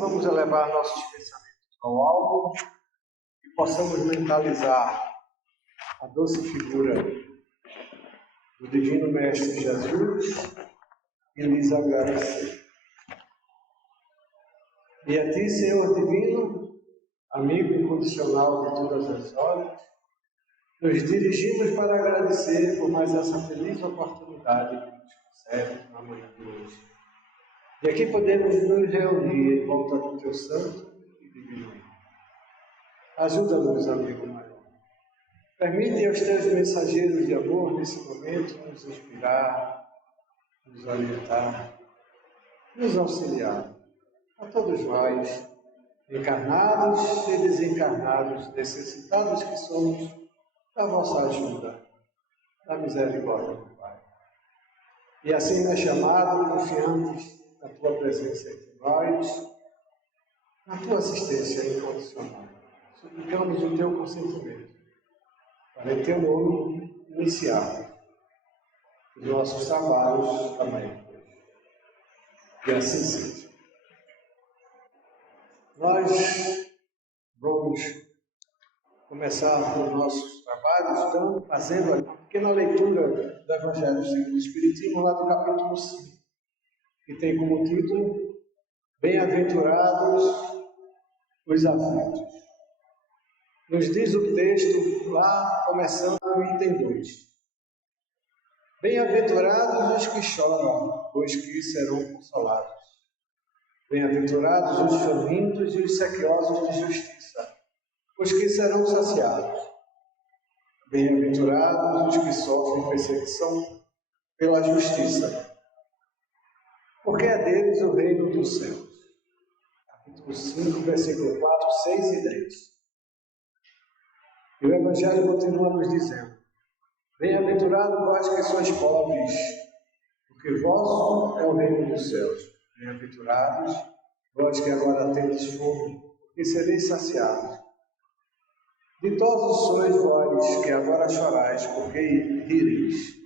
vamos elevar nossos pensamentos ao alto e possamos mentalizar a doce figura do Divino Mestre Jesus e lhes agradecer. E a Ti, Senhor Divino, amigo incondicional de todas as horas, nos dirigimos para agradecer por mais essa feliz oportunidade que nos concede na manhã de hoje. E aqui podemos nos reunir em volta do Teu Santo e Divino nome. Ajuda-nos, amigo maior. Permite aos Teus mensageiros de amor nesse momento nos inspirar, nos orientar, nos auxiliar. A todos nós, encarnados e desencarnados, necessitados que somos da vossa ajuda, da misericórdia do Pai. E assim nos chamado, confiantes na Tua presença entre nós, na Tua assistência incondicional. Suplicamos o Teu consentimento para em Teu nome iniciar os nossos trabalhos também. E assim seja. Nós vamos começar os nossos trabalhos fazendo uma pequena leitura do Evangelho segundo o Espiritismo, lá do capítulo 5, que tem como título Bem-aventurados os aflitos. Nos diz o texto, lá começando no item 2. Bem-aventurados os que choram, pois que serão consolados. Bem-aventurados os famintos e os sequiosos de justiça, pois que serão saciados. Bem-aventurados os que sofrem perseguição pela justiça, porque é deles o reino dos céus. Capítulo 5, versículo 4, 6 e 10. E o Evangelho continua nos dizendo: Bem-aventurados vós que sois pobres, porque vosso é o reino dos céus. Bem-aventurados vós que agora tendes fome, porque sereis saciados. Ditosos sois vós que agora chorais, porque rireis.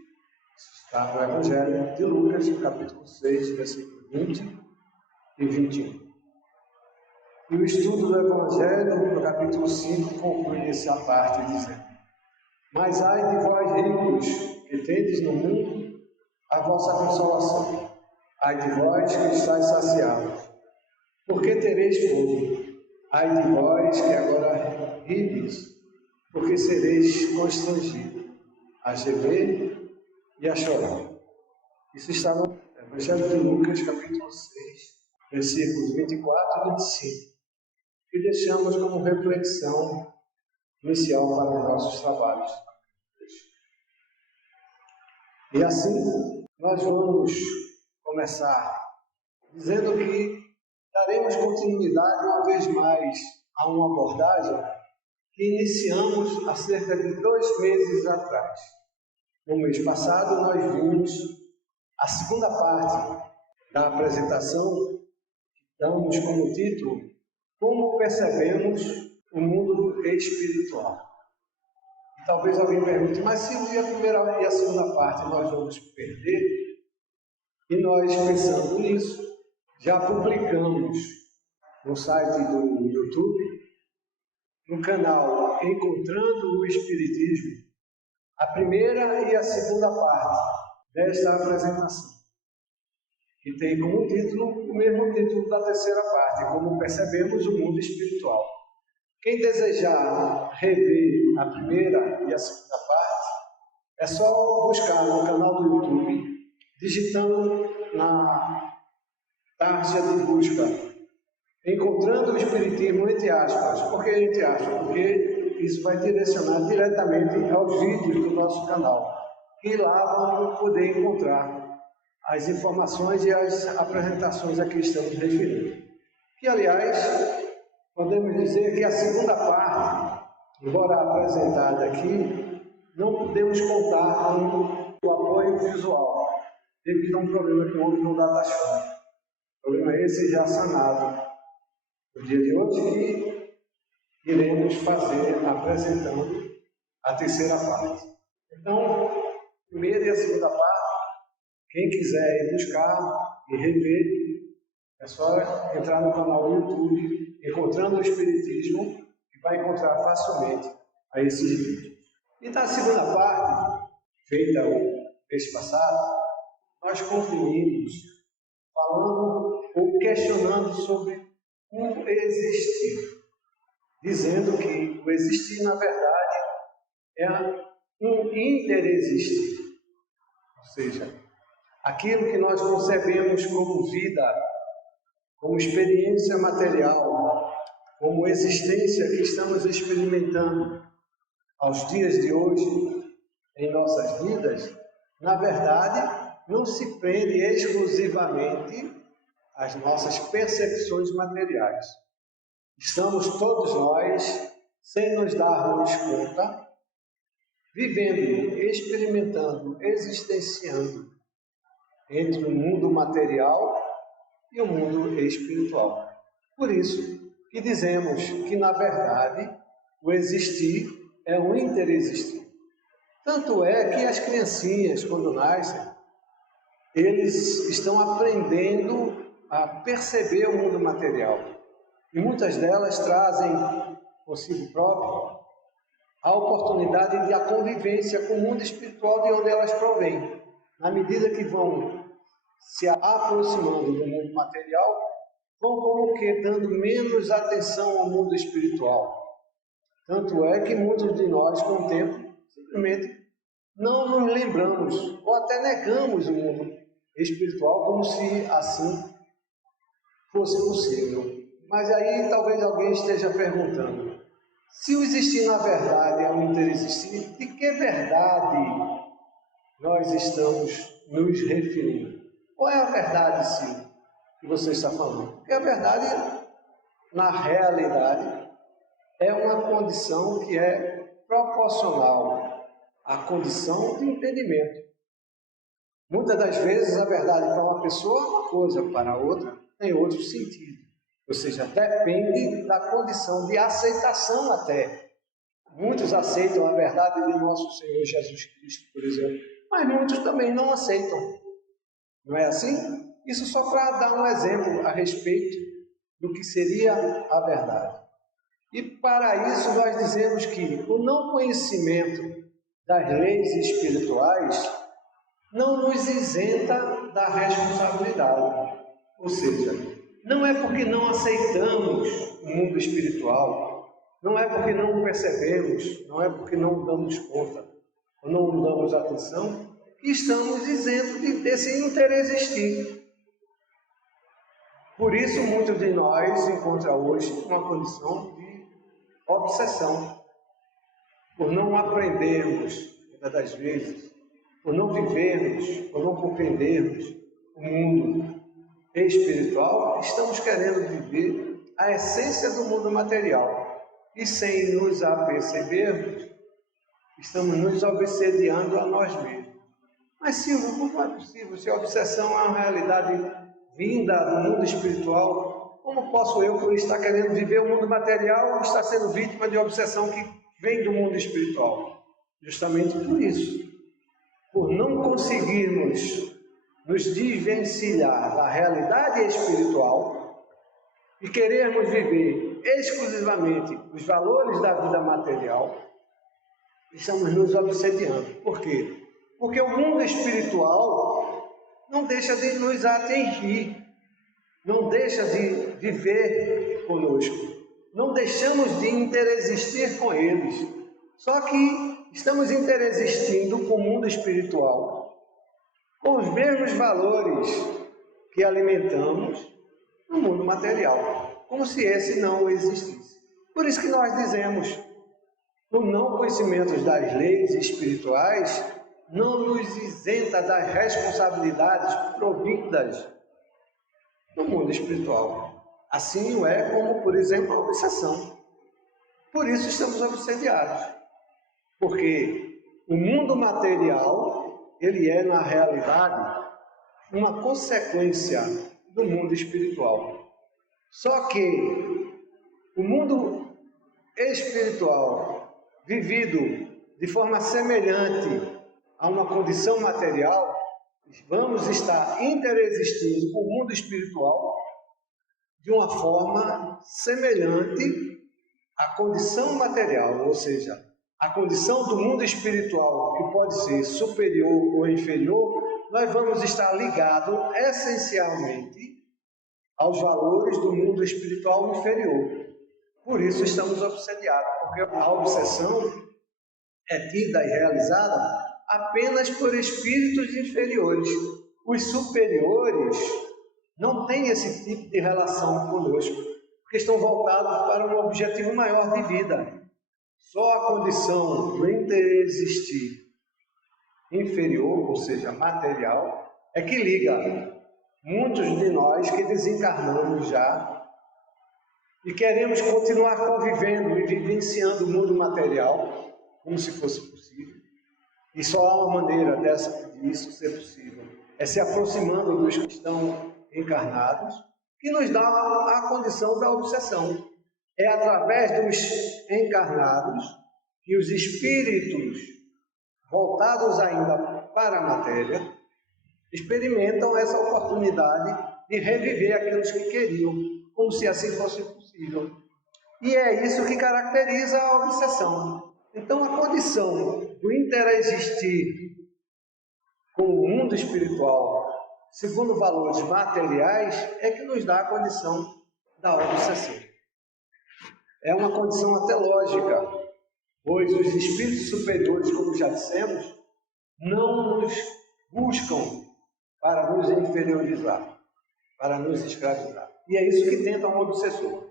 Está no Evangelho de Lucas, capítulo 6, versículo 20 e 21. E o estudo do Evangelho, no capítulo 5, conclui essa parte dizendo: Mas ai de vós ricos, que tendes no mundo a vossa consolação. Ai de vós que estáis saciados, porque tereis fome. Ai de vós que agora rides, porque sereis constrangidos a gemer e a chorar. Isso está no Evangelho de Lucas, capítulo 6, versículos 24 e 25, que deixamos como reflexão inicial para os nossos trabalhos. E assim, nós vamos começar dizendo que daremos continuidade uma vez mais a uma abordagem que iniciamos há cerca de 2 meses atrás. No mês passado, nós vimos a segunda parte da apresentação, que damos como título Como percebemos o mundo espiritual. E talvez alguém pergunte, mas se a primeira e a segunda parte nós vamos perder? E nós, pensando nisso, já publicamos no site do YouTube, no canal Encontrando o Espiritismo, a primeira e a segunda parte desta apresentação, que tem como título o mesmo título da terceira parte, Como percebemos o mundo espiritual. Quem desejar rever a primeira e a segunda parte, é só buscar no canal do YouTube, digitando na tarja de busca, Encontrando o Espiritismo, entre aspas. Por que entre aspas? Porque isso vai direcionar diretamente aos vídeos do nosso canal, que lá vão poder encontrar as informações e as apresentações a que estamos referindo. Que, aliás, podemos dizer que a segunda parte, embora apresentada aqui, não podemos contar com o apoio visual, devido a um problema que houve no DataShow. Problema esse já sanado no dia de hoje, que iremos fazer apresentando a terceira parte. Então, a primeira e a segunda parte, quem quiser ir buscar e rever, É só entrar no canal do YouTube, Encontrando o Espiritismo, e vai encontrar facilmente a esses vídeos. E na segunda parte, feita o mês passado, nós concluímos falando ou questionando sobre o existir, dizendo que o existir, na verdade, é um interexistir, ou seja, aquilo que nós concebemos como vida, como experiência material, como existência que estamos experimentando aos dias de hoje em nossas vidas, na verdade, não se prende exclusivamente às nossas percepções materiais. Estamos todos nós, sem nos darmos conta, vivendo, experimentando, existenciando entre o mundo material e o mundo espiritual. Por isso que dizemos que, na verdade, o existir é um interexistir. Tanto é que as criancinhas, quando nascem, eles estão aprendendo a perceber o mundo material. E muitas delas trazem consigo próprio a oportunidade de a convivência com o mundo espiritual de onde elas provêm. Na medida que vão se aproximando do mundo material, vão como que dando menos atenção ao mundo espiritual. Tanto é que muitos de nós, com o tempo, simplesmente não nos lembramos ou até negamos o mundo espiritual como se assim fosse possível. Mas aí talvez alguém esteja perguntando, se o existir na verdade é um interexistir, de que verdade nós estamos nos referindo? Qual é a verdade, sim, que você está falando? Porque a verdade, na realidade, é uma condição que é proporcional à condição de entendimento. Muitas das vezes a verdade para uma pessoa é uma coisa, para a outra tem outro sentido. Ou seja, depende da condição de aceitação até. Muitos aceitam a verdade de nosso Senhor Jesus Cristo, por exemplo, mas muitos também não aceitam. Não é assim? Isso só para dar um exemplo a respeito do que seria a verdade. E para isso nós dizemos que o não conhecimento das leis espirituais não nos isenta da responsabilidade. Ou seja, não é porque não aceitamos o mundo espiritual, não é porque não percebemos, não é porque não damos conta, ou não damos atenção, que estamos isentos desse interexistir. Por isso, muitos de nós encontram hoje uma condição de obsessão, por não aprendermos, muitas das vezes, por não vivermos, por não compreendermos o mundo espiritual, estamos querendo viver a essência do mundo material. E sem nos apercebermos, estamos nos obsediando a nós mesmos. Mas Silvio, como é possível? Se a obsessão é uma realidade vinda do mundo espiritual, como posso eu, por estar querendo viver o mundo material, estar sendo vítima de obsessão que vem do mundo espiritual? Justamente por isso. Por não conseguirmos nos desvencilhar da realidade espiritual e querermos viver exclusivamente os valores da vida material, estamos nos obsediando. Por quê? Porque o mundo espiritual não deixa de nos atingir, não deixa de viver conosco, não deixamos de interexistir com eles. Só que estamos interexistindo com o mundo espiritual, com os mesmos valores que alimentamos no mundo material, como se esse não existisse. Por isso que nós dizemos, o não conhecimento das leis espirituais não nos isenta das responsabilidades provindas do mundo espiritual. Assim o é como, por exemplo, a obsessão. Por isso estamos obsediados. Porque o mundo material, ele é, na realidade, uma consequência do mundo espiritual. Só que o mundo espiritual, vivido de forma semelhante a uma condição material, vamos estar interexistindo com o mundo espiritual de uma forma semelhante à condição material, ou seja, a condição do mundo espiritual, que pode ser superior ou inferior, nós vamos estar ligados essencialmente aos valores do mundo espiritual inferior. Por isso estamos obsediados, porque a obsessão é tida e realizada apenas por espíritos inferiores. Os superiores não têm esse tipo de relação conosco, porque estão voltados para um objetivo maior de vida. Só a condição do interexistir inferior, ou seja, material, é que liga muitos de nós que desencarnamos já e queremos continuar convivendo e vivenciando o mundo material como se fosse possível. E só há uma maneira disso ser possível, é se aproximando dos que estão encarnados, que nos dá a condição da obsessão. É através dos encarnados que os espíritos voltados ainda para a matéria experimentam essa oportunidade de reviver aqueles que queriam, como se assim fosse possível. E é isso que caracteriza a obsessão. Então, a condição do interexistir com o mundo espiritual, segundo valores materiais, é que nos dá a condição da obsessão. É uma condição até lógica, pois os espíritos superiores, como já dissemos, não nos buscam para nos inferiorizar, para nos escravizar. E é isso que tenta um obsessor.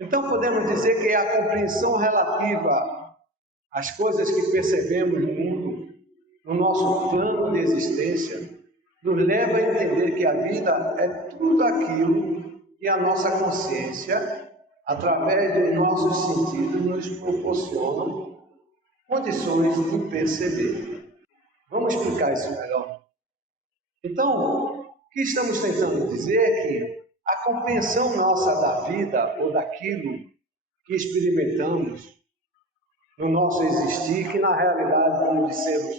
Então podemos dizer que a compreensão relativa às coisas que percebemos no mundo, no nosso plano de existência, nos leva a entender que a vida é tudo aquilo que a nossa consciência, através dos nossos sentidos, nos proporcionam condições de perceber. Vamos explicar isso melhor? Então, o que estamos tentando dizer é que a compreensão nossa da vida ou daquilo que experimentamos no nosso existir, que na realidade, como dissemos,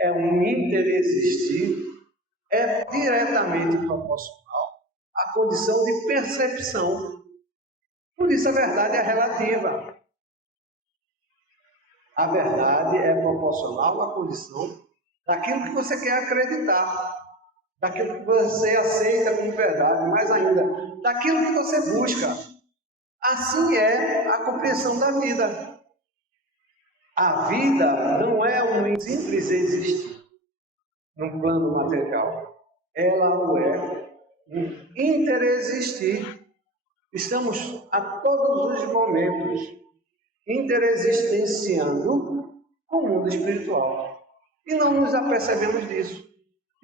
é um interexistir, é diretamente proporcional à condição de percepção. Por isso a verdade é relativa. A verdade é proporcional à condição daquilo que você quer acreditar, daquilo que você aceita como verdade, mais ainda, daquilo que você busca. Assim é a compreensão da vida. A vida não é um simples existir no plano material. Ela o é um interexistir. Estamos a todos os momentos interexistenciando com o mundo espiritual. E não nos apercebemos disso.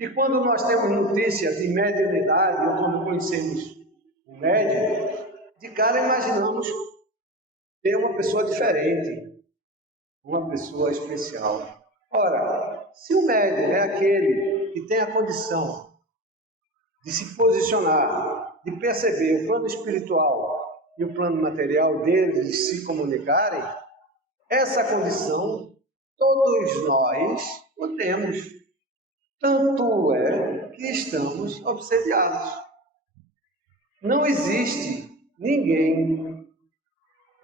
E quando nós temos notícia de mediunidade, ou quando conhecemos o médium, de cara imaginamos ter uma pessoa diferente, uma pessoa especial. Ora, se o médium é aquele que tem a condição de se posicionar, de perceber o plano espiritual e o plano material deles se comunicarem, essa condição todos nós o temos. Tanto é que estamos obsediados. Não existe ninguém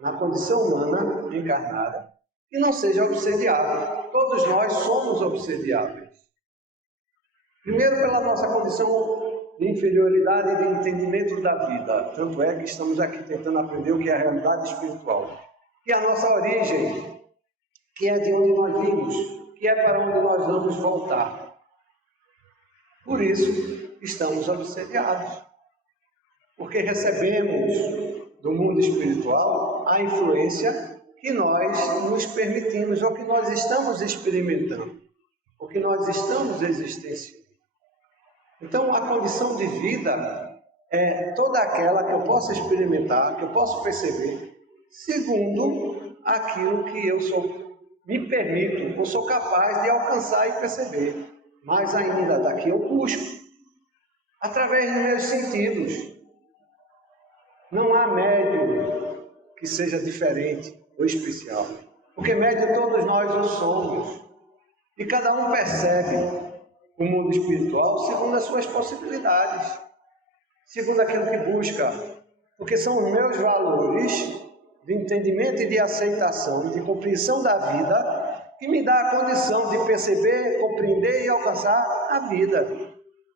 na condição humana encarnada que não seja obsediado. Todos nós somos obsediáveis. Primeiro pela nossa condição de inferioridade e de entendimento da vida. Tanto é que estamos aqui tentando aprender o que é a realidade espiritual, que é a nossa origem, que é de onde nós vimos, que é para onde nós vamos voltar. Por isso, estamos obsediados, porque recebemos do mundo espiritual a influência que nós nos permitimos, ou que nós estamos experimentando, ou que nós estamos existenciando. Então, a condição de vida é toda aquela que eu posso experimentar, que eu posso perceber, segundo aquilo que eu me permito, ou sou capaz de alcançar e perceber. Mais ainda, daqui eu busco, através dos meus sentidos. Não há médium que seja diferente ou especial, porque médium todos nós o somos, e cada um percebe o mundo espiritual segundo as suas possibilidades, segundo aquilo que busca, porque são os meus valores de entendimento e de aceitação e de compreensão da vida que me dá a condição de perceber, compreender e alcançar a vida.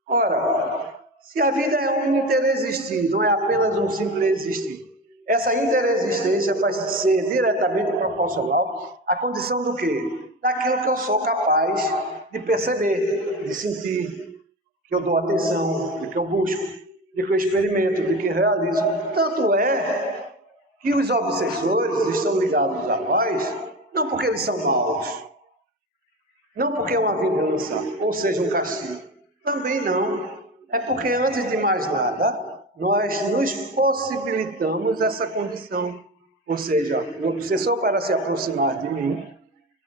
Ora, se a vida é um interexistir, não é apenas um simples existir, essa interexistência vai ser diretamente proporcional à condição do quê? Daquilo que eu sou capaz de perceber, de sentir, que eu dou atenção, de que eu busco, de que eu experimento, de que realizo. Tanto é que os obsessores estão ligados a nós, não porque eles são maus, não porque é uma vingança, ou seja, um castigo. Também não. É porque, antes de mais nada, nós nos possibilitamos essa condição. Ou seja, o obsessor, para se aproximar de mim,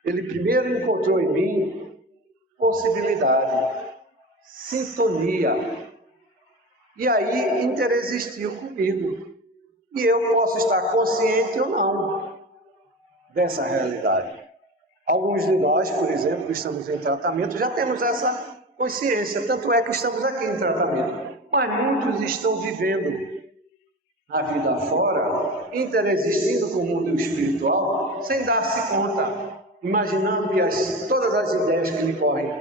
ele primeiro encontrou em mim possibilidade, sintonia. E aí interexistiu comigo. E eu posso estar consciente ou não dessa realidade. Alguns de nós, por exemplo, que estamos em tratamento, já temos essa consciência, tanto é que estamos aqui em tratamento. Mas muitos estão vivendo a vida fora, interexistindo com o mundo espiritual, sem dar-se conta, imaginando que todas as ideias que lhe correm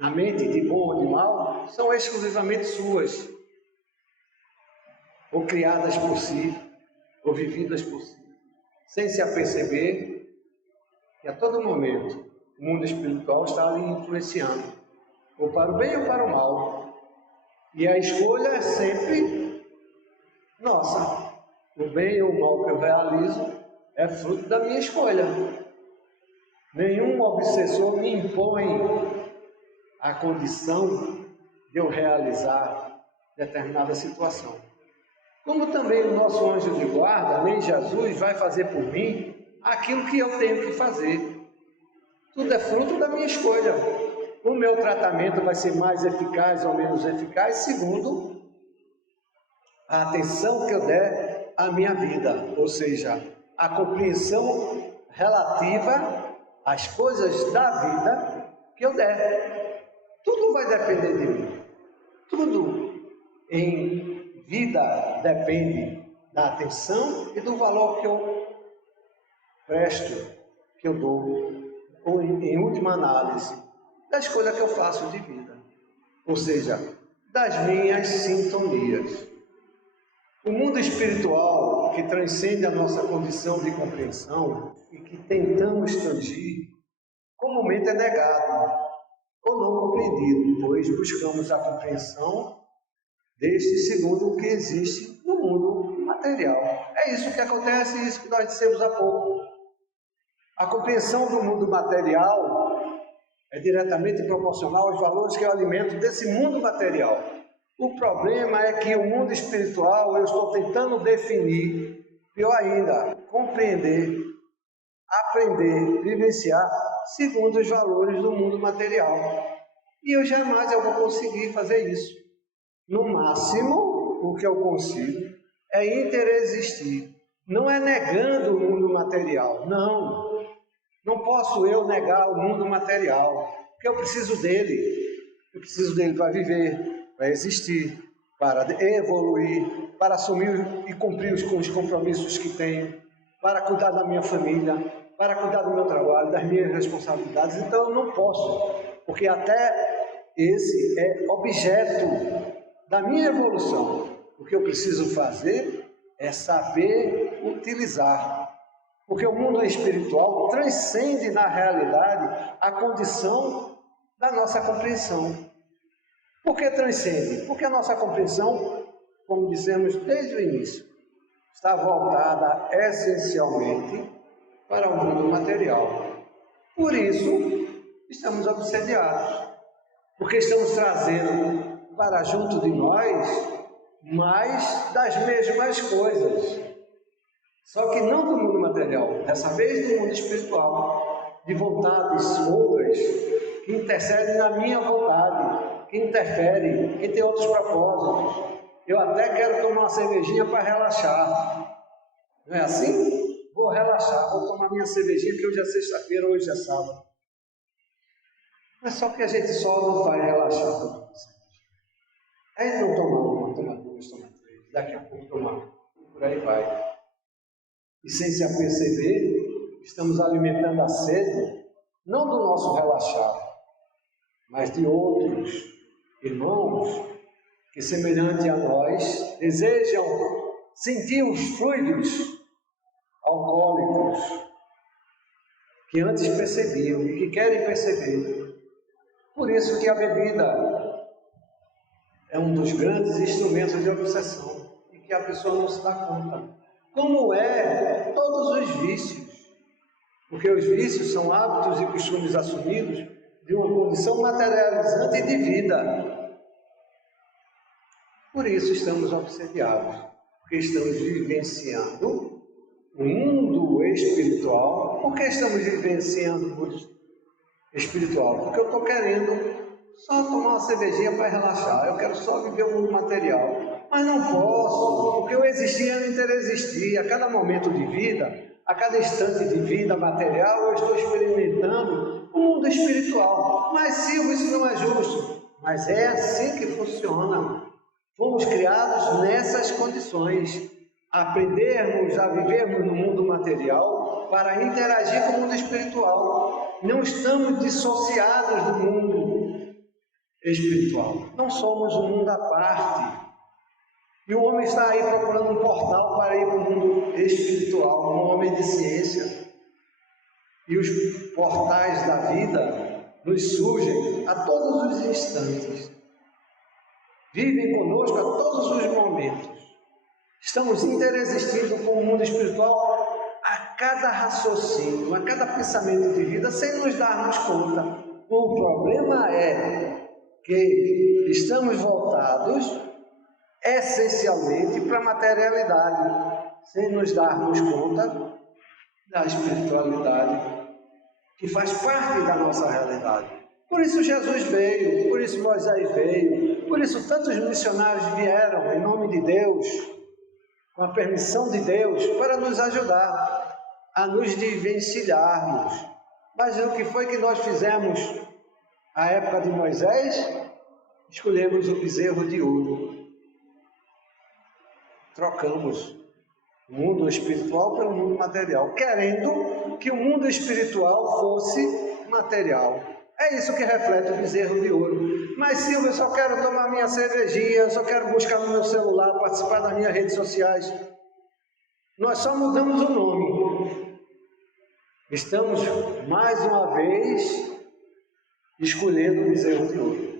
na mente, de bom ou de mal, são exclusivamente suas, ou criadas por si, ou vividas por si, sem se aperceber que a todo momento o mundo espiritual está ali influenciando, ou para o bem ou para o mal. E a escolha é sempre nossa. O bem ou o mal que eu realizo é fruto da minha escolha. Nenhum obsessor me impõe a condição de eu realizar determinada situação. Como também o nosso anjo de guarda, nem Jesus, vai fazer por mim aquilo que eu tenho que fazer. Tudo é fruto da minha escolha. O meu tratamento vai ser mais eficaz ou menos eficaz segundo a atenção que eu der à minha vida, ou seja, a compreensão relativa às coisas da vida que eu der. Tudo vai depender de mim. Tudo em vida depende da atenção e do valor que eu presto, que eu dou, ou em última análise, da escolha que eu faço de vida, ou seja, das minhas sintonias. O mundo espiritual, que transcende a nossa condição de compreensão e que tentamos tangir, comumente é negado ou não compreendido, pois buscamos a compreensão deste segundo o que existe no mundo material. É isso que acontece, isso que nós dissemos há pouco. A compreensão do mundo material é diretamente proporcional aos valores que eu alimento desse mundo material. O problema é que o mundo espiritual eu estou tentando definir, pior ainda, compreender, aprender, vivenciar segundo os valores do mundo material. E eu jamais vou conseguir fazer isso. No máximo, o que eu consigo é interexistir. Não é negando o mundo material, não. Não posso eu negar o mundo material, porque eu preciso dele. Eu preciso dele para viver, para existir, para evoluir, para assumir e cumprir os compromissos que tenho, para cuidar da minha família, para cuidar do meu trabalho, das minhas responsabilidades. Então eu não posso, porque até esse é objeto da minha evolução. O que eu preciso fazer é saber utilizar. Porque o mundo espiritual transcende na realidade a condição da nossa compreensão. Por que transcende? Porque a nossa compreensão, como dissemos desde o início, está voltada essencialmente para o mundo material. Por isso, estamos obsediados. Porque estamos trazendo para junto de nós mais das mesmas coisas. Só que não do mundo material, dessa vez do mundo espiritual, de vontades outras que intercedem na minha vontade, que interferem, que tem outros propósitos. Eu até quero tomar uma cervejinha para relaxar. Não é assim? Vou relaxar, vou tomar minha cervejinha, que hoje é sexta-feira, hoje é sábado. Mas só que a gente só não vai relaxar. Aí não toma uma, toma duas. daqui a pouco tomar, e por aí vai. E sem se aperceber, estamos alimentando a sede, não do nosso relaxar, mas de outros irmãos que, semelhante a nós, desejam sentir os fluidos alcoólicos que antes percebiam e que querem perceber. Por isso que a bebida é um dos grandes instrumentos de obsessão e que a pessoa não se dá conta. Como é todos os vícios, porque os vícios são hábitos e costumes assumidos de uma condição materializante de vida. Por isso estamos obsediados, porque estamos vivenciando o mundo espiritual. Por que estamos vivenciando o mundo espiritual? Porque eu estou querendo só tomar uma cervejinha para relaxar, eu quero só viver o mundo material. Mas não posso, porque eu existir é não interexistir. A cada momento de vida, a cada instante de vida material, eu estou experimentando o mundo espiritual. Mas Silvio, isso não é justo. Mas é assim que funciona. Fomos criados nessas condições. Aprendermos a vivermos no mundo material para interagir com o mundo espiritual. Não estamos dissociados do mundo espiritual. Não somos um mundo à parte. E o homem está aí procurando um portal para ir para o mundo espiritual, um homem de ciência. E os portais da vida nos surgem a todos os instantes. Vivem conosco a todos os momentos. Estamos interexistindo com o mundo espiritual a cada raciocínio, a cada pensamento de vida, sem nos darmos conta. O problema é que estamos voltados essencialmente para a materialidade, sem nos darmos conta da espiritualidade, que faz parte da nossa realidade. Por isso Jesus veio, por isso Moisés veio, por isso tantos missionários vieram em nome de Deus, com a permissão de Deus, para nos ajudar a nos desvencilharmos. Mas o que foi que nós fizemos à época de Moisés? Escolhemos o bezerro de ouro. Trocamos o mundo espiritual pelo mundo material, querendo que o mundo espiritual fosse material. É isso que reflete o bezerro de ouro. Mas Silvio, eu só quero tomar minha cervejinha, eu só quero buscar no meu celular, participar das minhas redes sociais. Nós só mudamos o nome. Estamos, mais uma vez, escolhendo o bezerro de ouro.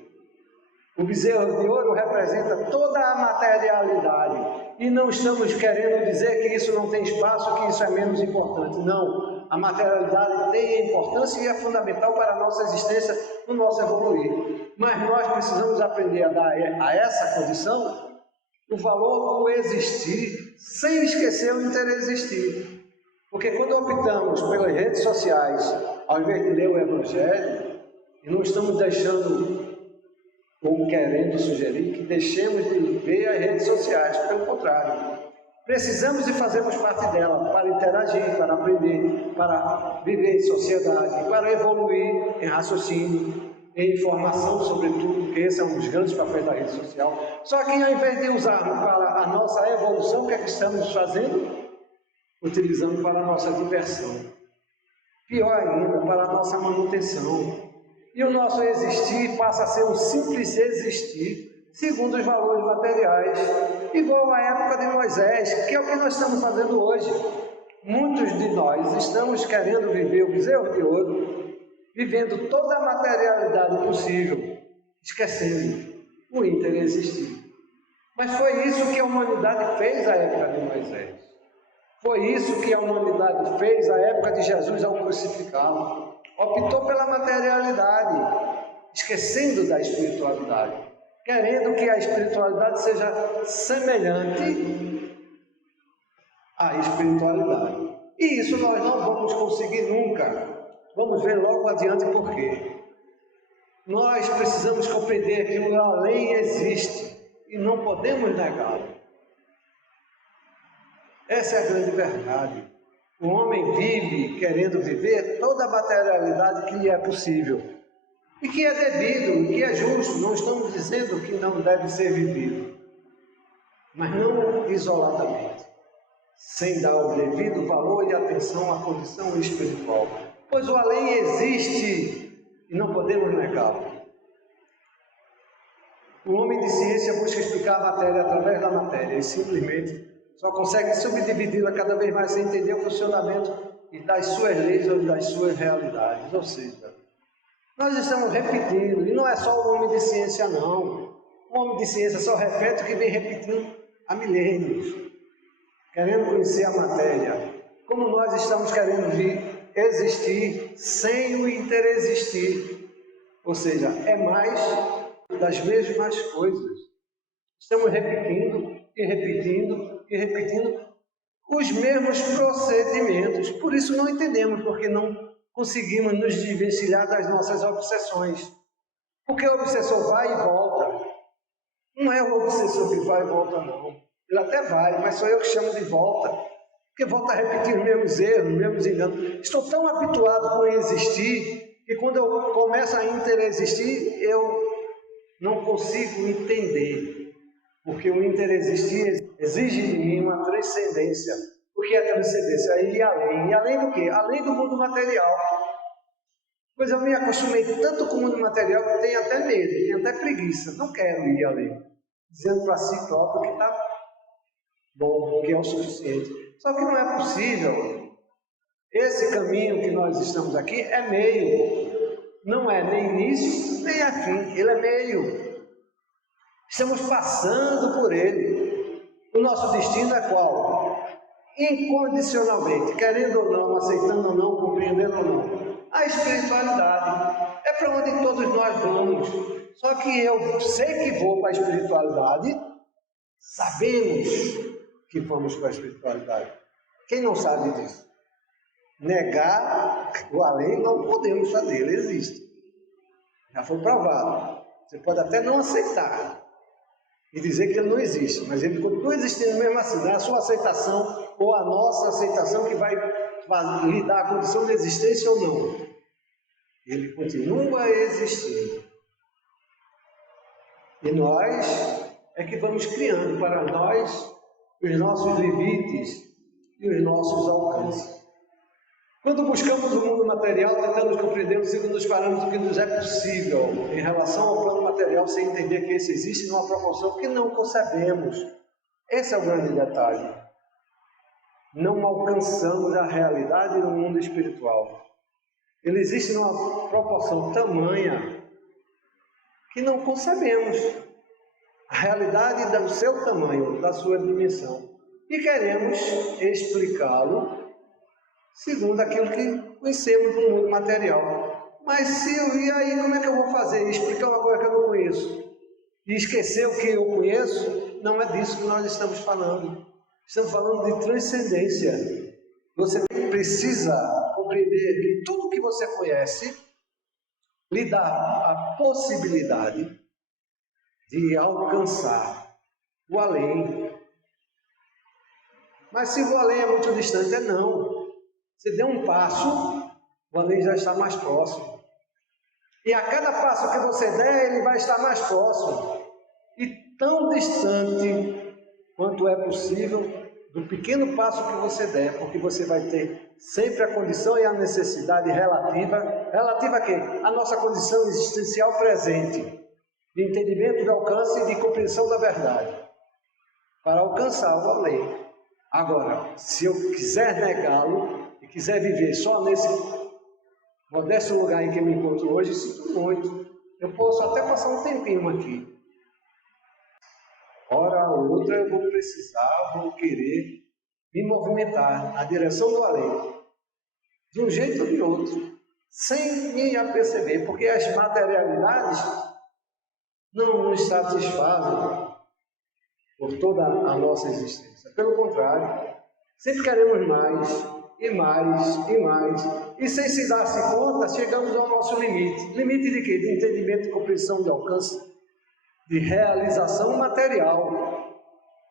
O bezerro de ouro representa toda a materialidade. E não estamos querendo dizer que isso não tem espaço, que isso é menos importante. Não. A materialidade tem importância e é fundamental para a nossa existência, no nosso evoluir. Mas nós precisamos aprender a dar a essa condição o valor do existir, sem esquecer o interexistir. Porque quando optamos pelas redes sociais, ao invés de ler o Evangelho, e não estamos deixando, ou querendo sugerir, que deixemos de ver as redes sociais. Pelo contrário, precisamos e fazemos parte dela para interagir, para aprender, para viver em sociedade, para evoluir em raciocínio, em informação, sobretudo, porque esse é um dos grandes papéis da rede social. Só que ao invés de usarmos para a nossa evolução, o que é que estamos fazendo? Utilizando para a nossa diversão. Pior ainda, para a nossa manutenção. E o nosso existir passa a ser um simples existir, segundo os valores materiais, igual à época de Moisés, que é o que nós estamos fazendo hoje. Muitos de nós estamos querendo viver o bezerro de ouro, vivendo toda a materialidade possível, esquecendo o interexistir. Mas foi isso que a humanidade fez à época de Moisés. Foi isso que a humanidade fez à época de Jesus ao crucificá-lo. Optou pela materialidade, esquecendo da espiritualidade, querendo que a espiritualidade seja semelhante à espiritualidade. E isso nós não vamos conseguir nunca. Vamos ver logo adiante por quê. Nós precisamos compreender que o além existe e não podemos negá-lo. Essa é a grande verdade. O homem vive querendo viver toda a materialidade que lhe é possível. E que é devido, e que é justo. Não estamos dizendo que não deve ser vivido. mas não isoladamente, sem dar o devido valor e atenção à condição espiritual, pois o além existe e não podemos negá-lo. O homem de ciência busca explicar a matéria através da matéria e simplesmente só consegue subdividi-la cada vez mais sem entender o funcionamento e das suas leis ou das suas realidades. Ou seja, nós estamos repetindo, e não é só o homem de ciência não. O homem de ciência só repete o que vem repetindo há milênios, querendo conhecer a matéria, como nós estamos querendo vir existir sem o interexistir. Ou seja, é mais das mesmas coisas. Estamos repetindo e repetindo e repetindo os mesmos procedimentos. Por isso não entendemos, porque não conseguimos nos desvencilhar das nossas obsessões. Porque o obsessor vai e volta. Não é o obsessor que vai e volta, não. Ele até vai, mas sou eu que chamo de volta. Porque volta a repetir os mesmos erros, os mesmos enganos. Estou tão habituado com existir, que quando eu começo a interexistir, eu não consigo entender. Porque o interexistir exige de mim uma transcendência. O que é transcendência? É ir além. E além do quê? Além do mundo material. Pois eu me acostumei tanto com o mundo material que tenho até medo, tenho até preguiça. Não quero ir além. Dizendo para si próprio que está bom, que é o suficiente. Só que não é possível. Esse caminho que nós estamos aqui é meio. Não é nem início, nem é fim. Ele é meio. Estamos passando por ele. O nosso destino é qual? Incondicionalmente, querendo ou não, aceitando ou não, compreendendo ou não. A espiritualidade é para onde todos nós vamos. Só que eu sei que vou para a espiritualidade, sabemos que vamos para a espiritualidade. Quem não sabe disso? Negar o além não podemos fazer, ele existe. Já foi provado. Você pode até não aceitar e dizer que ele não existe, mas ele continua existindo mesmo assim. Não é a sua aceitação ou a nossa aceitação que vai lhe dar a condição de existência ou não. Ele continua existindo. E nós é que vamos criando para nós os nossos limites e os nossos alcances. Quando buscamos o mundo material, tentamos compreender os segundos parâmetros que nos é possível em relação ao plano material, sem entender que esse existe numa proporção que não concebemos. Esse é o grande detalhe. Não alcançamos a realidade do mundo espiritual. Ele existe numa proporção tamanha que não concebemos a realidade do seu tamanho, da sua dimensão. E queremos explicá-lo segundo aquilo que conhecemos do mundo material. Mas e aí como é que eu vou fazer? Explicar uma coisa que eu não conheço. E esquecer o que eu conheço? Não é disso que nós estamos falando. Estamos falando de transcendência. Você precisa compreender que tudo que você conhece lhe dá a possibilidade de alcançar o além. Mas se o além é muito distante, não. Você deu um passo, o além já está mais próximo. E a cada passo que você der, ele vai estar mais próximo. E tão distante quanto é possível do pequeno passo que você der, porque você vai ter sempre a condição e a necessidade relativa. Relativa a quê? A nossa condição existencial presente, de entendimento, de alcance e de compreensão da verdade, para alcançar o além. Agora, se eu quiser negá-lo, e quiser viver só nesse modesto lugar em que eu me encontro hoje, sinto muito. Eu posso até passar um tempinho aqui. Hora ou outra eu vou precisar, vou querer me movimentar na direção do além, de um jeito ou de outro, sem me aperceber, porque as materialidades não nos satisfazem por toda a nossa existência. Pelo contrário, sempre queremos mais, e mais, e mais. E sem se dar-se conta, chegamos ao nosso limite. Limite de quê? De entendimento, de compreensão, de alcance, de realização material.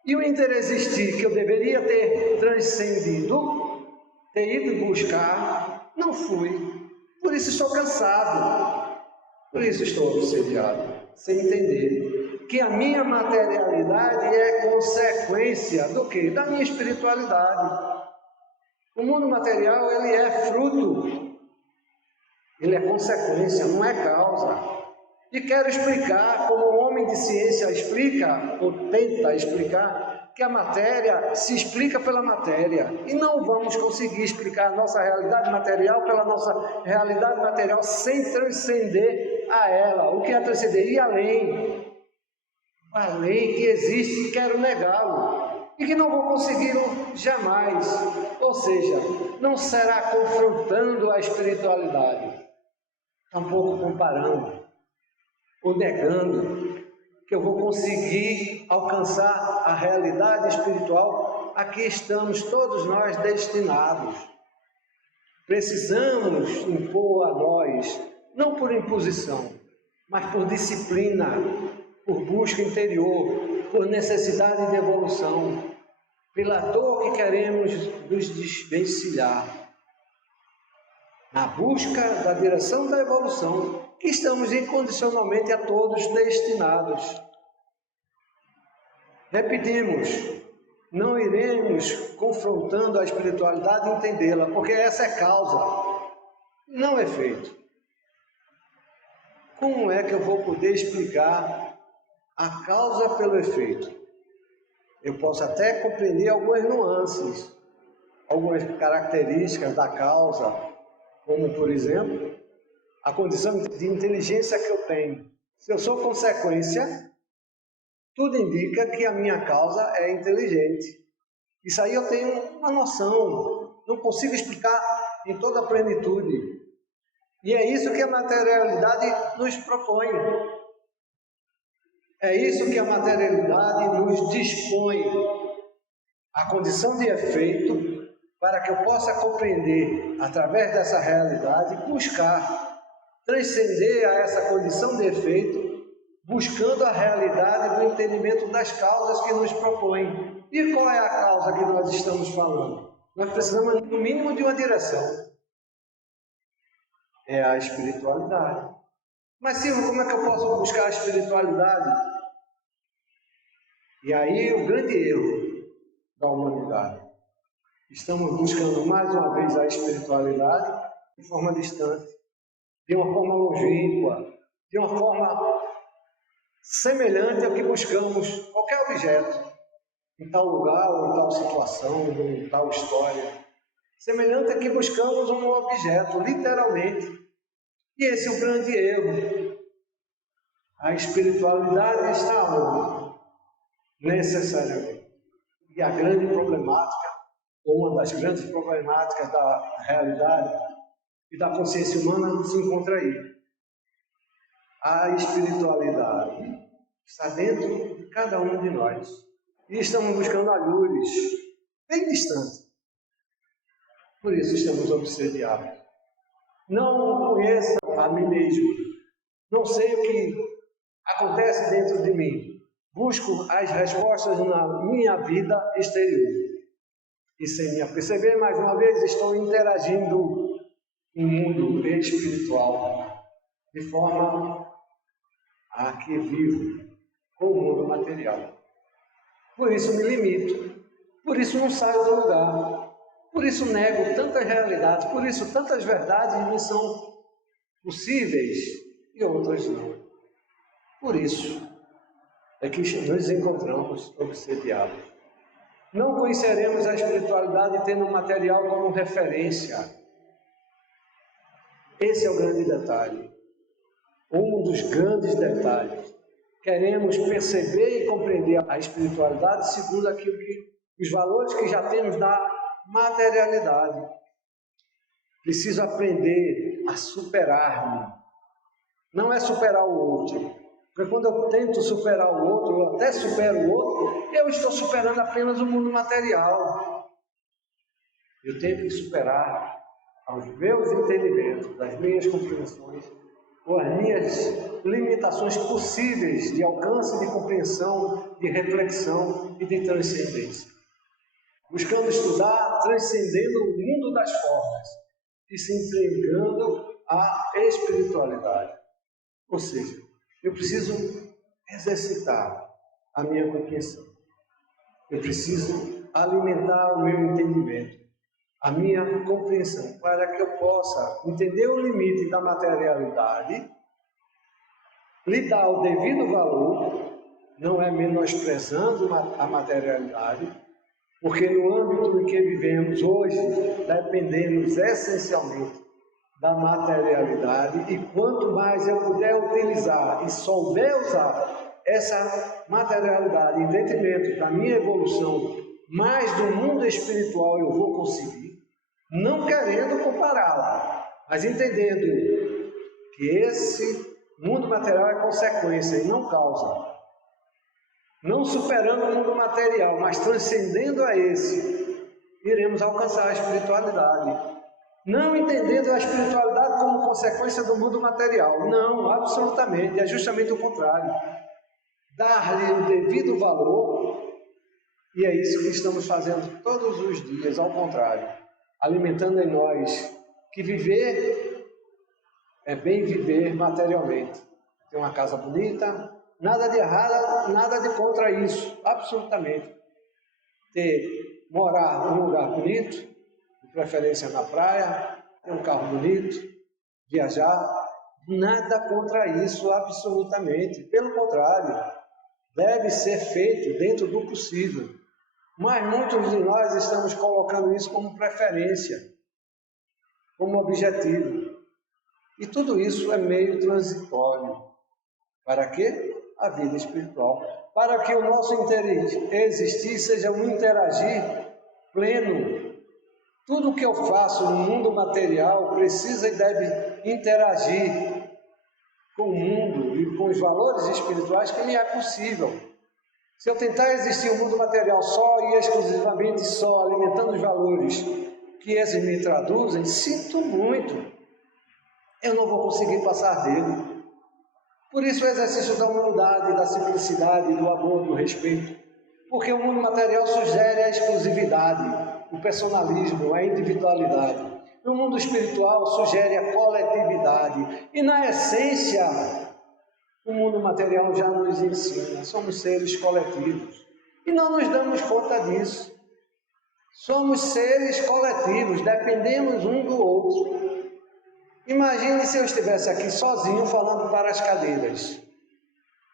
E o interexistir que eu deveria ter transcendido, ter ido buscar, não fui. Por isso estou cansado. Por isso estou obsediado, sem entender. que a minha materialidade é consequência do quê? Da minha espiritualidade. O mundo material, ele é fruto, ele é consequência, não é causa. E quero explicar, como o homem de ciência explica, ou tenta explicar, que a matéria se explica pela matéria. E não vamos conseguir explicar a nossa realidade material pela nossa realidade material sem transcender a ela. O que é transcender? Ir além. Além que existe, quero negá-lo. E que não vou consegui-lo jamais. Ou seja, não será confrontando a espiritualidade, tampouco comparando ou negando, que eu vou conseguir alcançar a realidade espiritual a que estamos todos nós destinados. Precisamos impor a nós, não por imposição, mas por disciplina, por busca interior, por necessidade de evolução, pela dor que queremos nos desvencilhar, na busca da direção da evolução, que estamos incondicionalmente a todos destinados. Repetimos, não iremos confrontando a espiritualidade e entendê-la, porque essa é causa, não efeito. Como é que eu vou poder explicar a causa pelo efeito? Eu posso até compreender algumas nuances, algumas características da causa, como, por exemplo, a condição de inteligência que eu tenho. Se eu sou consequência, tudo indica que a minha causa é inteligente. Isso aí eu tenho uma noção, não consigo explicar em toda a plenitude. E é isso que a materialidade nos propõe. É isso que a materialidade nos dispõe. A condição de efeito, para que eu possa compreender, através dessa realidade, buscar transcender a essa condição de efeito, buscando a realidade do entendimento das causas que nos propõem. E qual é a causa que nós estamos falando? Nós precisamos, no mínimo, de uma direção. É a espiritualidade. Mas, Silvio, como é que eu posso buscar a espiritualidade? E aí, o grande erro da humanidade. Estamos buscando mais uma vez a espiritualidade de forma distante, de uma forma longínqua, de uma forma semelhante ao que buscamos qualquer objeto, em tal lugar, ou em tal situação, ou em tal história. Semelhante a que buscamos um objeto, literalmente. E esse é o grande erro. A espiritualidade está onde? Necessariamente. E a grande problemática, ou uma das grandes problemáticas da realidade e da consciência humana, se encontra aí. A espiritualidade está dentro de cada um de nós. E estamos buscando alhures bem distantes. Por isso estamos obsediados. Não conheço a mim mesmo. Não sei o que acontece dentro de mim. Busco as respostas na minha vida exterior. E sem me aperceber, mais uma vez, estou interagindo em mundo espiritual, de forma a que vivo com o mundo material. Por isso me limito, por isso não saio do lugar, por isso nego tantas realidades, por isso tantas verdades me são possíveis e outras não. Por isso é que nos encontramos obsediados. Não conheceremos a espiritualidade tendo o material como referência. Esse é o grande detalhe. Um dos grandes detalhes. Queremos perceber e compreender a espiritualidade segundo aquilo que os valores que já temos da materialidade. Preciso aprender a superar-me. Não é superar o outro. Porque quando eu tento superar o outro, ou até supero o outro, eu estou superando apenas o mundo material. Eu tenho que superar aos meus entendimentos, das minhas compreensões, ou as minhas limitações possíveis de alcance, de compreensão, de reflexão e de transcendência. Buscando estudar, transcendendo o mundo das formas e se entregando à espiritualidade. Ou seja, eu preciso exercitar a minha compreensão. Eu preciso alimentar o meu entendimento, a minha compreensão, para que eu possa entender o limite da materialidade, lhe dar o devido valor, não é menosprezando a materialidade, porque no âmbito em que vivemos hoje, dependemos essencialmente da materialidade, e quanto mais eu puder utilizar e souber usar essa materialidade em detrimento da minha evolução, mais do mundo espiritual eu vou conseguir, não querendo compará-la, mas entendendo que esse mundo material é consequência e não causa. Não superando o mundo material, mas transcendendo a esse, iremos alcançar a espiritualidade. Não entendendo a espiritualidade como consequência do mundo material. Não, absolutamente, é justamente o contrário. Dar-lhe o devido valor, e é isso que estamos fazendo todos os dias, ao contrário. Alimentando em nós que viver é bem viver materialmente. Ter uma casa bonita, nada de errado, nada de contra isso, absolutamente. Morar num lugar bonito, de preferência na praia, ter um carro bonito, viajar, nada contra isso, absolutamente. Pelo contrário, deve ser feito dentro do possível. Mas muitos de nós estamos colocando isso como preferência, como objetivo. E tudo isso é meio transitório. Para quê? A vida espiritual. Para que o nosso existir seja um interagir pleno. Tudo o que eu faço no mundo material precisa e deve interagir com o mundo e com os valores espirituais que me é possível. Se eu tentar existir no mundo material só e exclusivamente só, alimentando os valores que esses me traduzem, sinto muito. Eu não vou conseguir passar dele. Por isso o exercício da humildade, da simplicidade, do amor, do respeito. Porque o mundo material sugere a exclusividade, o personalismo, a individualidade. O mundo espiritual sugere a coletividade. E na essência, o mundo material já nos ensina, somos seres coletivos. E não nos damos conta disso. Somos seres coletivos, dependemos um do outro. Imagine se eu estivesse aqui sozinho falando para as cadeiras.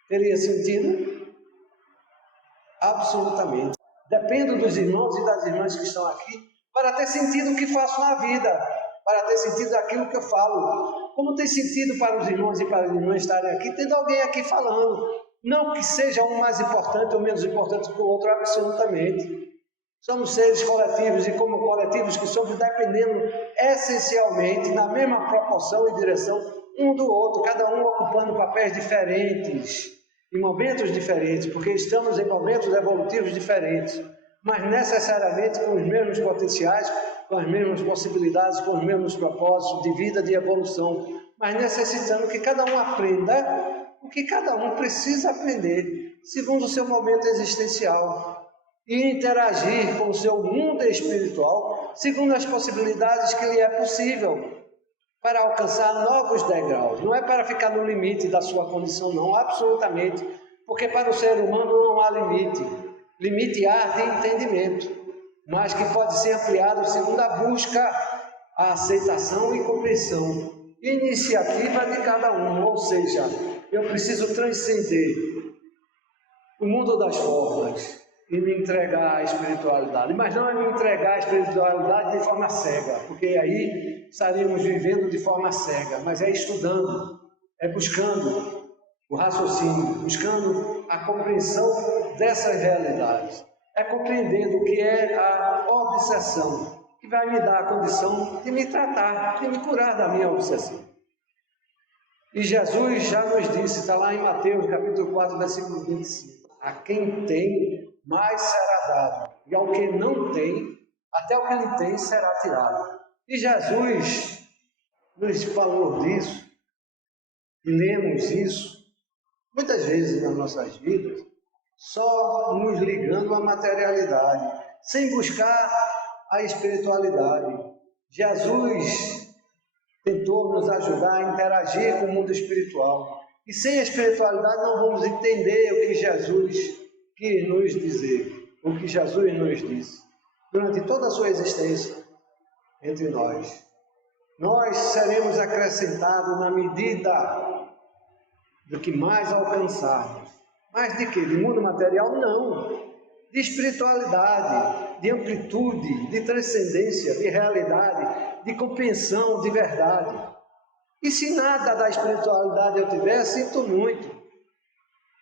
Teria sentido? Absolutamente. Dependo dos irmãos e das irmãs que estão aqui para ter sentido o que faço na vida, para ter sentido aquilo que eu falo. Como tem sentido para os irmãos e para as irmãs estarem aqui, tendo alguém aqui falando. Não que seja um mais importante ou menos importante que o outro, absolutamente. Somos seres coletivos e como coletivos que somos dependendo essencialmente na mesma proporção e direção um do outro, cada um ocupando papéis diferentes, em momentos diferentes, porque estamos em momentos evolutivos diferentes, mas necessariamente com os mesmos potenciais, com as mesmas possibilidades, com os mesmos propósitos de vida, de evolução, mas necessitando que cada um aprenda o que cada um precisa aprender, segundo o seu momento existencial. E interagir com o seu mundo espiritual segundo as possibilidades que lhe é possível para alcançar novos degraus. Não é para ficar no limite da sua condição, não, absolutamente, porque para o ser humano não há limite. Limite há de entendimento, mas que pode ser ampliado segundo a busca, a aceitação e compreensão. Iniciativa de cada um, ou seja, eu preciso transcender o mundo das formas e me entregar à espiritualidade. Mas não é me entregar à espiritualidade de forma cega, porque aí estaríamos vivendo de forma cega, mas é estudando, é buscando o raciocínio, buscando a compreensão dessas realidades. É compreendendo o que é a obsessão, que vai me dar a condição de me tratar, de me curar da minha obsessão. E Jesus já nos disse, está lá em Mateus, capítulo 4, versículo 25, a quem tem, mais será dado, e ao que não tem, até o que ele tem será tirado. E Jesus nos falou disso, e lemos isso, muitas vezes nas nossas vidas, só nos ligando à materialidade, sem buscar a espiritualidade. Jesus tentou nos ajudar a interagir com o mundo espiritual. E sem a espiritualidade não vamos entender o que Jesus quis nos dizer, o que Jesus nos disse durante toda a sua existência entre nós. Nós seremos acrescentados na medida do que mais alcançarmos. Mas de quê? De mundo material? Não. De espiritualidade, de amplitude, de transcendência, de realidade, de compreensão, de verdade. E se nada da espiritualidade eu tiver, sinto muito.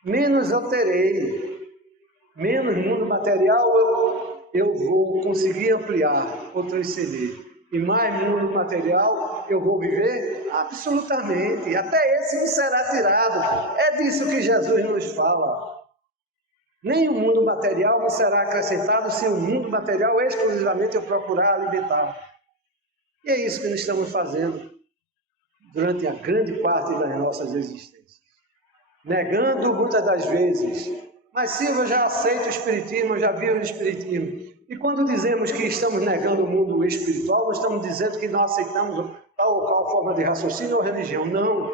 Menos eu terei. Menos mundo material eu vou conseguir ampliar ou transcender. E mais mundo material eu vou viver? Absolutamente. Até esse me será tirado. É disso que Jesus nos fala. Nem o mundo material me será acrescentado se o mundo material exclusivamente eu procurar alimentar. E é isso que nós estamos fazendo durante a grande parte das nossas existências. Negando muitas das vezes. Mas Silvio, eu já aceito o Espiritismo, eu já vivo o Espiritismo. E quando dizemos que estamos negando o mundo espiritual, não estamos dizendo que não aceitamos tal ou qual forma de raciocínio ou religião. Não.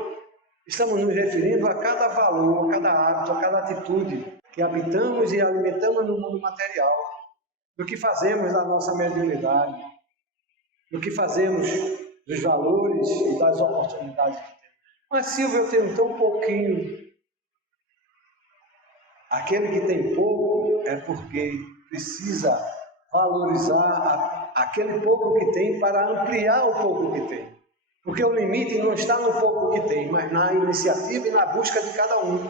Estamos nos referindo a cada valor, a cada hábito, a cada atitude que habitamos e alimentamos no mundo material, do que fazemos da nossa mediunidade, do que fazemos dos valores e das oportunidades que temos. Mas Silvio, eu tenho tão pouquinho. Aquele que tem pouco é porque precisa valorizar aquele pouco que tem para ampliar o pouco que tem. Porque o limite não está no pouco que tem, mas na iniciativa e na busca de cada um.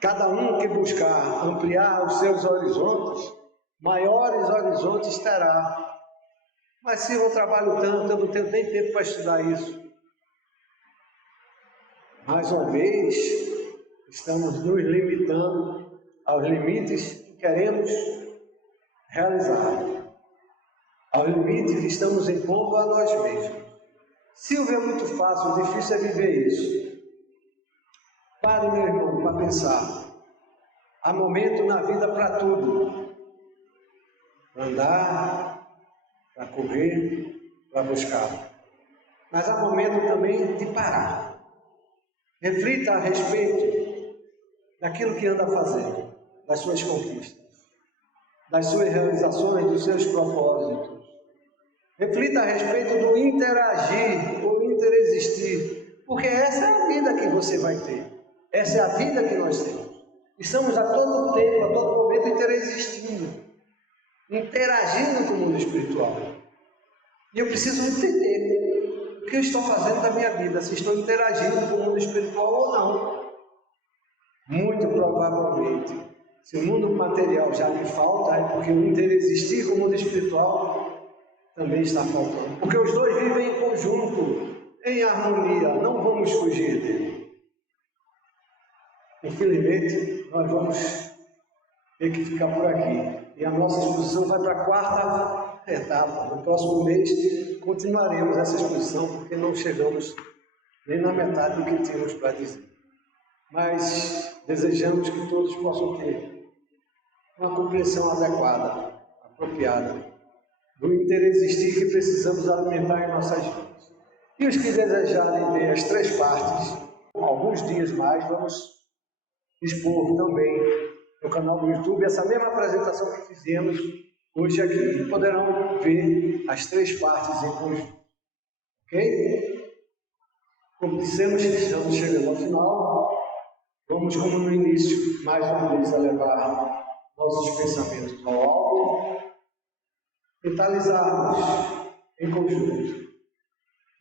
Cada um que buscar ampliar os seus horizontes, maiores horizontes terá. Mas se eu trabalho tanto, eu não tenho nem tempo para estudar isso. Mais uma vez, estamos nos limitando aos limites que queremos realizar, aos limites que estamos impondo a nós mesmos. Silvio, é muito fácil, o difícil é viver isso. Pare, meu irmão, para pensar. Há momento na vida para tudo. Para andar, para correr, para buscar. Mas há momento também de parar. Reflita a respeito daquilo que anda fazendo, das suas conquistas, das suas realizações, dos seus propósitos. Reflita a respeito do interagir ou interexistir, porque essa é a vida que você vai ter. Essa é a vida que nós temos. Estamos a todo tempo, a todo momento interagindo com o mundo espiritual. E eu preciso entender o que eu estou fazendo da minha vida, se estou interagindo com o mundo espiritual ou não. Muito provavelmente, se o mundo material já me falta, é porque o interexistir com o mundo espiritual também está faltando. Porque os dois vivem em conjunto, em harmonia, não vamos fugir dele. Infelizmente, nós vamos ter que ficar por aqui. E a nossa exposição vai para a quarta etapa. No próximo mês, continuaremos essa exposição, porque não chegamos nem na metade do que tínhamos para dizer. Mas desejamos que todos possam ter uma compreensão adequada, apropriada, do interexistir que precisamos alimentar em nossas vidas. E os que desejarem ver as 3 partes, alguns dias mais, vamos expor também no canal do YouTube essa mesma apresentação que fizemos hoje aqui. E poderão ver as 3 partes em conjunto. Ok? Como dissemos, estamos chegando ao final. Vamos, como no início, mais uma vez elevar nossos pensamentos ao alto, mentalizarmos em conjunto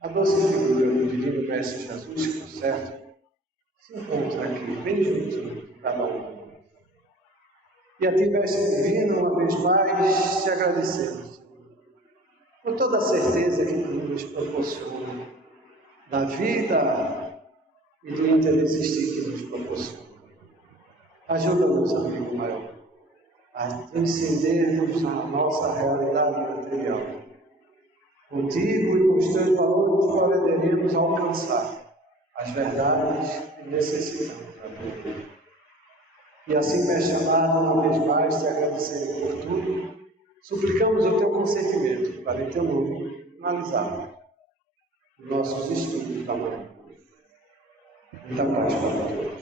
a doce figura do Divino Mestre Jesus, que, por certo, se encontra aqui, bem junto de cada um. E a Ti, Mestre Divino, uma vez mais, te agradecemos por toda a certeza que Tu nos proporciona da vida e do interexistir que nos proporciona. Ajuda-nos, amigo maior, a transcendermos a nossa realidade material. Contigo e com os Teus valores poderemos alcançar as verdades que necessitamos aprender. E assim, Mestre amado, uma vez mais, te agradecendo por tudo, suplicamos o Teu consentimento para, em Teu nome, finalizar nossos estudos da manhã. Muita paz para todos.